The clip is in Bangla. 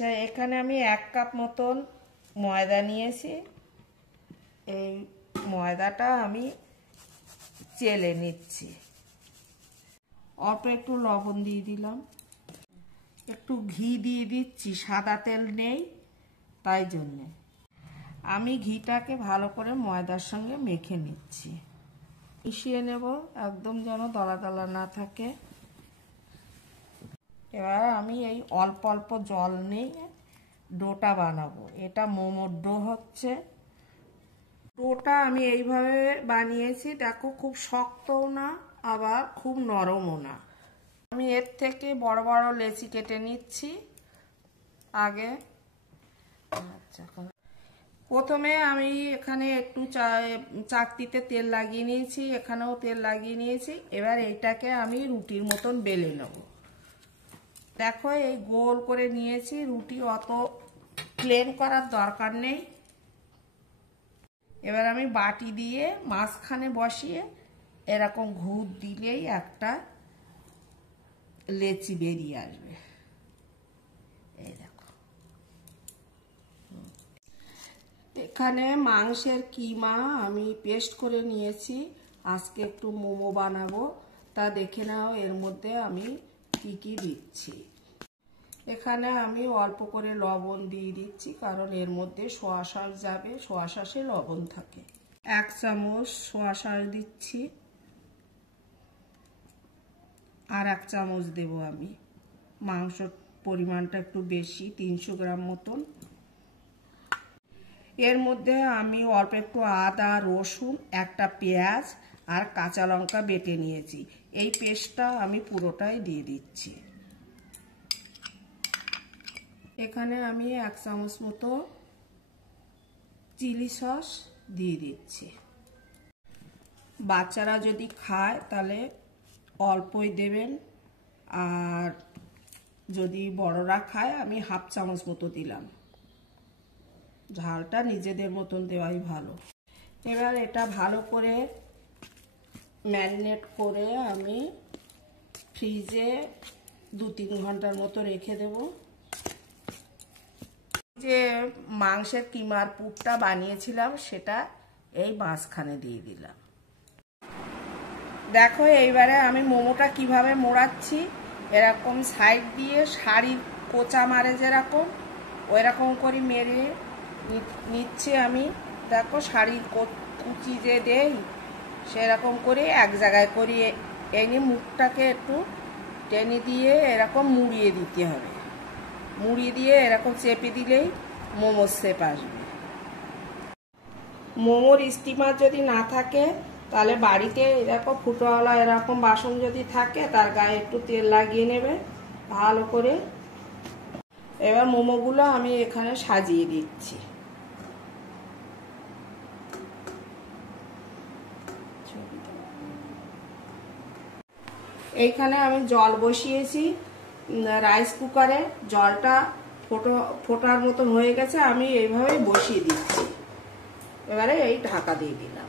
আচ্ছা, এখানে আমি 1 কাপ মতন ময়দা নিয়েছি। এই ময়দাটা আমি চেলে নিচ্ছি। অল্প একটু লবণ দিয়ে দিলাম, একটু ঘি দিয়ে দিচ্ছি, সাদা তেল নেই তাই জন্যে। আমি ঘিটাকে ভালো করে ময়দার সঙ্গে মেখে নিচ্ছি, মিশিয়ে নেব একদম যেন দলা দলা না থাকে। এবার আমি এই অল্প অল্প জল নিয়ে ডোটা বানাবো। এটা মোমোর ডো হচ্ছে। ডোটা আমি এইভাবে বানিয়েছি, দেখো খুব শক্তও না আবার খুব নরমও না। আমি এর থেকে বড় বড় লেচি কেটে নিচ্ছি আগে। আচ্ছা, প্রথমে আমি এখানে একটু চাকতিতে তেল লাগিয়ে নিয়েছি, এখানেও তেল লাগিয়ে নিয়েছি। এবার এইটাকে আমি রুটির মতন বেলে নেব। দেখো এই গোল করে নিয়েছি, রুটি অত প্লেন করার দরকার নেই। এবার আমি বাটি দিয়ে মাঝখানে বসিয়ে এরকম ঘুর দিলেই একটা লেচি বেরিয়ে আসবে। এই দেখো, এখানে মাংসের কিমা আমি পেস্ট করে নিয়েছি। আজকে একটু মোমো বানাবো, তা দেখে নাও এর মধ্যে আমি কি কি দিচ্ছি। এখানে আমি অল্প করে লবণ দিয়ে দিচ্ছি, কারণ এর মধ্যে সোয়া সস যাবে, সোয়া সসে লবণ থাকে। 1 চামচ সোয়া সস দিচ্ছি, আর 1 চামচ দেব আমি। মাংসর পরিমাণটা একটু বেশি, 300 গ্রাম মতন। এর মধ্যে আমি অল্প একটু আদা, রসুন, একটা পেঁয়াজ আর কাঁচা লঙ্কা বেটে নিয়েছি। এই পেস্টটা আমি পুরোটাই দিয়ে দিচ্ছি। এখানে আমি 1 চামচ মতো চিলি সস দিয়ে দিচ্ছি। বাচ্চারা যদি খায় তাহলে অল্পই দেবেন, আর যদি বড়রা খায় আমি 1/2 চামচ মতো দিলাম। ঝালটা নিজেদের মতন দেওয়াই ভালো। এবার এটা ভালো করে ম্যারিনেট করে আমি ফ্রিজে 2-3 ঘন্টার মতো রেখে দেব। যে মাংসের কিমার পুরটা বানিয়েছিলাম সেটা এই মাঝখানে দিয়ে দিলাম। দেখো এইবারে আমি মোমোটা কিভাবে মোড়াচ্ছি। এরকম সাইড দিয়ে শাড়ির কোচা মারে যেরকম, ওই রকম করে মেরে নিচ্ছি আমি। দেখো শাড়ির কুচি যে দেই সেরকম করে এক জায়গায় করিয়ে এনে মুখটাকে একটু টেনে দিয়ে এরকম মুড়িয়ে দিতে হবে। মুড়িয়ে দিয়ে এরকম চেপে দিলেই মোমোর শেপ আসবে। মোমোর স্টিমার যদি না থাকে তাহলে বাড়িতে এরকম ফুটোওয়ালা এরকম বাসন যদি থাকে তার গায়ে একটু তেল লাগিয়ে নেবে ভালো করে। এবার মোমোগুলো আমি এখানে সাজিয়ে দিচ্ছি। এইখানে আমি জল বসিয়েছি রাইস কুকারে। জলটা ফোটার মতন হয়ে গেছে, আমি এইভাবে বসিয়ে দিচ্ছি। এবারে এই ঢাকা দিয়ে দিলাম।